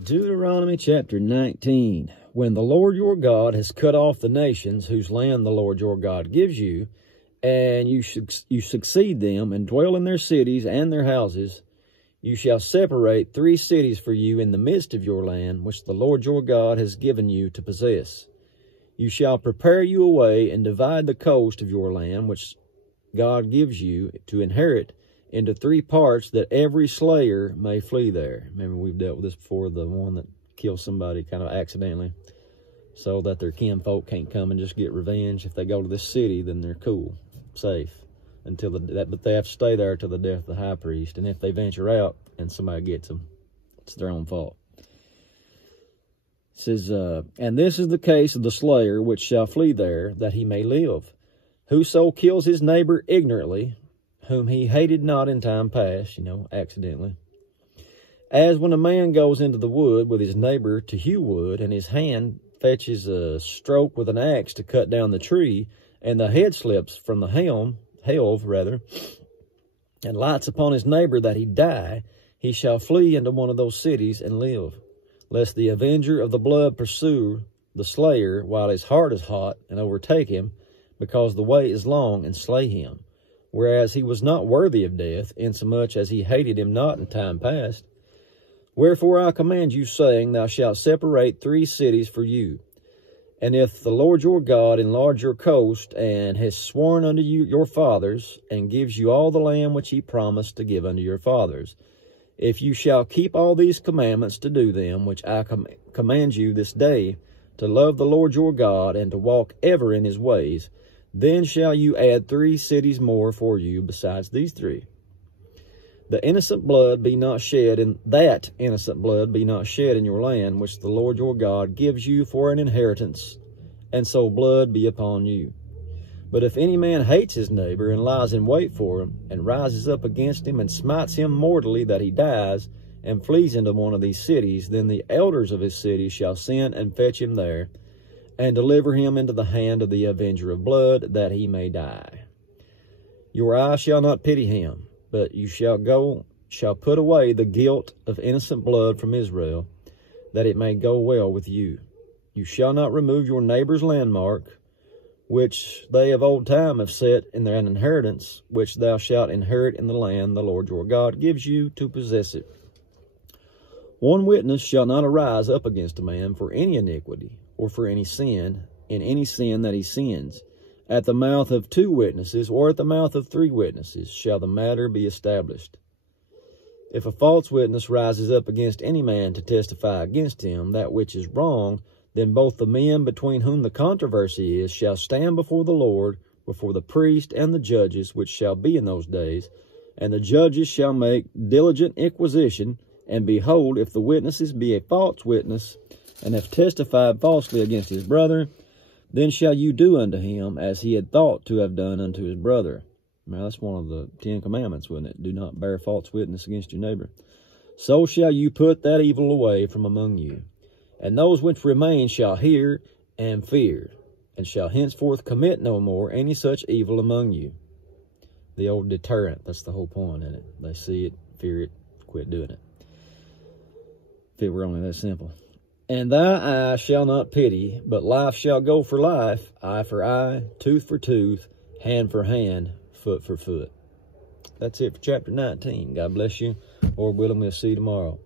Deuteronomy chapter 19. When the Lord your God has cut off the nations whose land the Lord your God gives you, and you succeed them and dwell in their cities and their houses, you shall separate 3 cities for you in the midst of your land, which the Lord your God has given you to possess. You shall prepare you a way and divide the coast of your land, which God gives you to inherit, into 3 parts, that every slayer may flee there. Remember, we've dealt with this before, the one that kills somebody kind of accidentally, so that their kinfolk can't come and just get revenge. If they go to this city, then they're cool, safe, until but they have to stay there till the death of the high priest. And if they venture out and somebody gets them, it's their own fault. It says, and this is the case of the slayer which shall flee there, that he may live. Whoso kills his neighbor ignorantly, whom he hated not in time past, accidentally, as when a man goes into the wood with his neighbor to hew wood, and his hand fetches a stroke with an axe to cut down the tree, and the head slips from the helve, and lights upon his neighbor that he die, he shall flee into one of those cities and live, lest the avenger of the blood pursue the slayer while his heart is hot, and overtake him, because the way is long, and slay him, whereas he was not worthy of death, insomuch as he hated him not in time past. Wherefore I command you, saying, Thou shalt separate 3 cities for you. And if the Lord your God enlarge your coast, and has sworn unto you your fathers, and gives you all the land which he promised to give unto your fathers, if you shall keep all these commandments to do them, which I command you this day, to love the Lord your God, and to walk ever in his ways, then shall you add 3 cities more for you besides these 3. The innocent blood be not shed, and that innocent blood be not shed in your land, which the Lord your God gives you for an inheritance, and so blood be upon you. But if any man hates his neighbor, and lies in wait for him, and rises up against him, and smites him mortally that he dies, and flees into one of these cities, then the elders of his city shall send and fetch him there, and deliver him into the hand of the avenger of blood, that he may die. Your eye shall not pity him, but you shall put away the guilt of innocent blood from Israel, that it may go well with you. You shall not remove your neighbor's landmark, which they of old time have set in their inheritance, which thou shalt inherit in the land the Lord your God gives you to possess it. One witness shall not arise up against a man for any iniquity, or for any sin, in any sin that he sins. At the mouth of 2 witnesses, or at the mouth of 3 witnesses, shall the matter be established. If a false witness rises up against any man to testify against him that which is wrong, then both the men between whom the controversy is shall stand before the Lord, before the priest and the judges, which shall be in those days. And the judges shall make diligent inquisition, and behold, if the witnesses be a false witness, and have testified falsely against his brother, then shall you do unto him as he had thought to have done unto his brother. Now, that's one of the 10 commandments, wasn't it? Do not bear false witness against your neighbor. So shall you put that evil away from among you. And those which remain shall hear and fear, and shall henceforth commit no more any such evil among you. The old deterrent, that's the whole point in it. They see it, fear it, quit doing it. If it were only that simple. And thy eye shall not pity, but life shall go for life, eye for eye, tooth for tooth, hand for hand, foot for foot. That's it for chapter 19. God bless you. Lord willing, we'll see you tomorrow.